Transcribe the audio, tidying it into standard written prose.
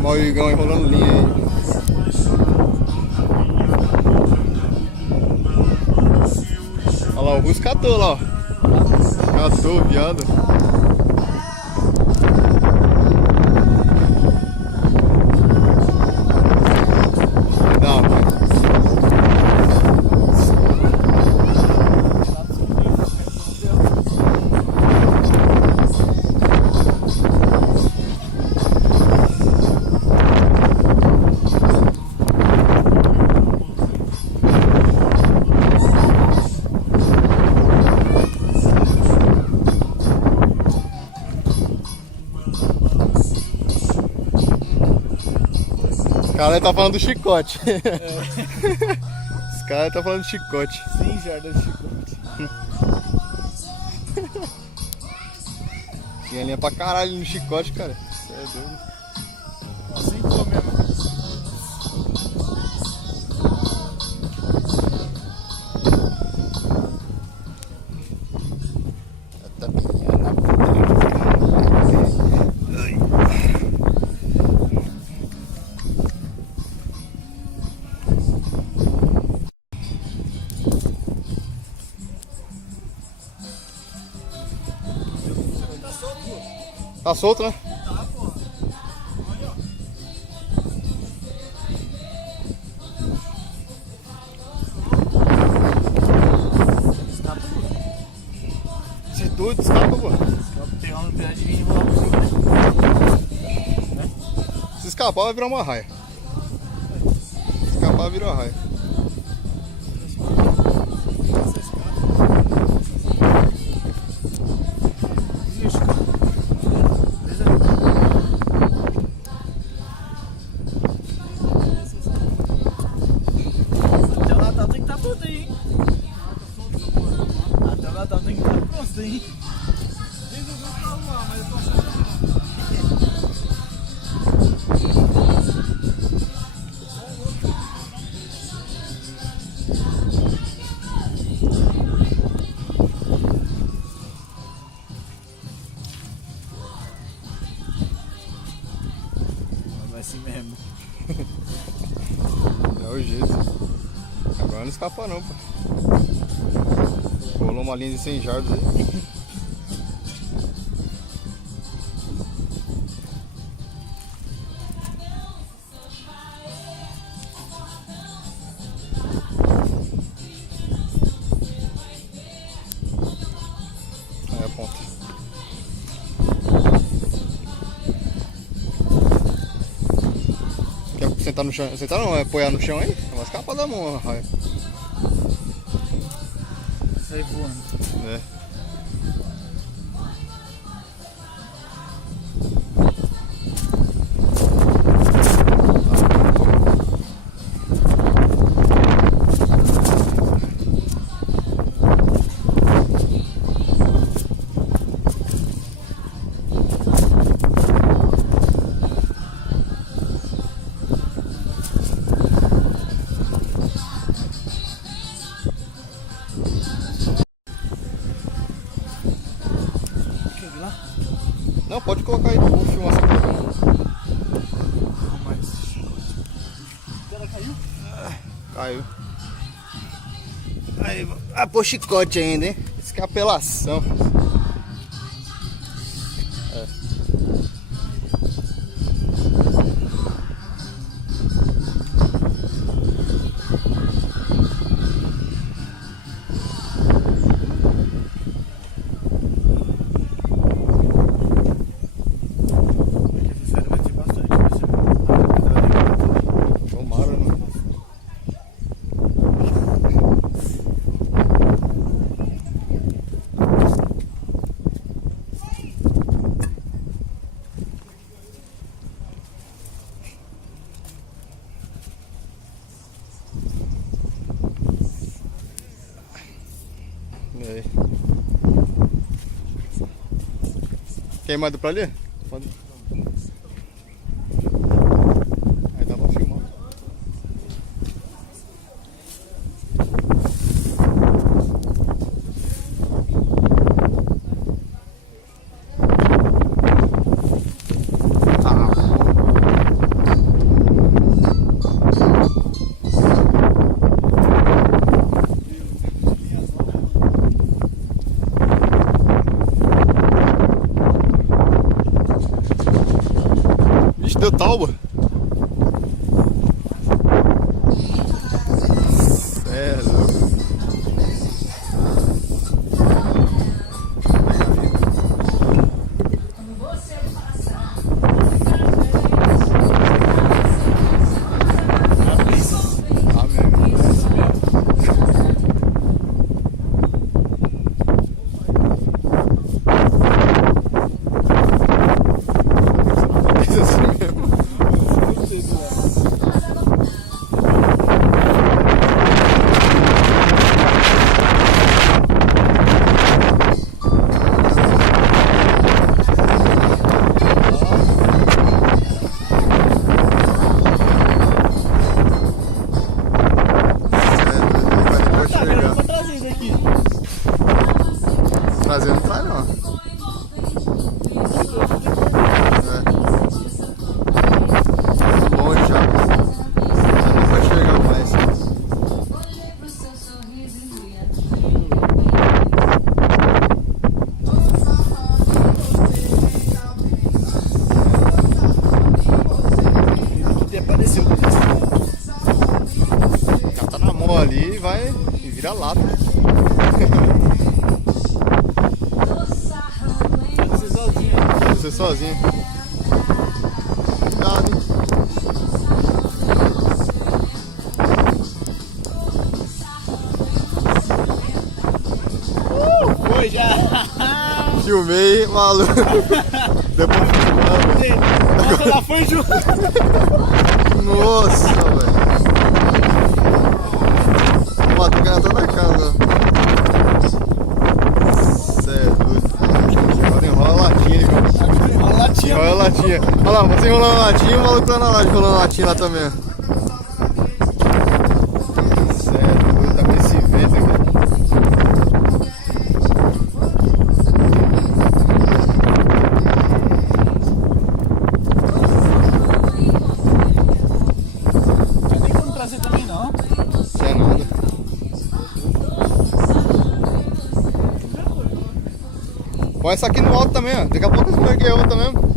Filmar o Igão enrolando linha aí. Olha lá, o Russo catou lá, ó. Catou, viado. Não, pai. Os caras tá falando do chicote. Os caras tá falando do chicote. Sim, jarda de chicote. Tinha linha pra caralho no chicote, cara. Isso é doido. Assim ficou mesmo. Tá solto, né? Tá, porra. Olha, ó. Escapa, pô. Você é doido, escapa, pô. Pegar uma pegadinha e enrolar por cima, né? Se escapar vai virar uma raia. Se escapar vira uma raia. Assim mesmo. É o jeito. Agora não escapa não, pô. Rolou uma linha de 100 jardas aí. Aí a ponta. Quer sentar no chão? Sentar não, é apoiar no chão aí? Vai escapar da mão, raia. Sai voando. É. Não, pode colocar aí, vou filmar essa coisa. Não, mas... Ela caiu? Caiu. Aí, ah, pô, chicote ainda, hein? Isso que é apelação. É. Tomara, né? E aí? Quer ir mais pra ali? Pode. Aí dá pra filmar. Ah, deu tauba. É louco. Ah, Trazendo não traz não. É. Longe já. Já não vai chegar mais. Ele apareceu. Cata na mão ali e vai e vira lata. Você sozinho. Cuidado, hein? Foi já! Filmei, maluco. Depois Nossa, ela foi junto! Nossa, velho. Ó, tem cara toda na casa. Cê é doido. Agora enrola a latinha, cara. Enrola a latinha. Enrola a latinha. Olha lá, você enrolando a latinha e o maluco lá na latinha, enrolando a latinha lá também. Cê é doido, tá com esse vento aqui. Não tem como trazer também não. Não é nada. Põe essa aqui no alto também, ó. Daqui a pouco eu peguei outra mesmo.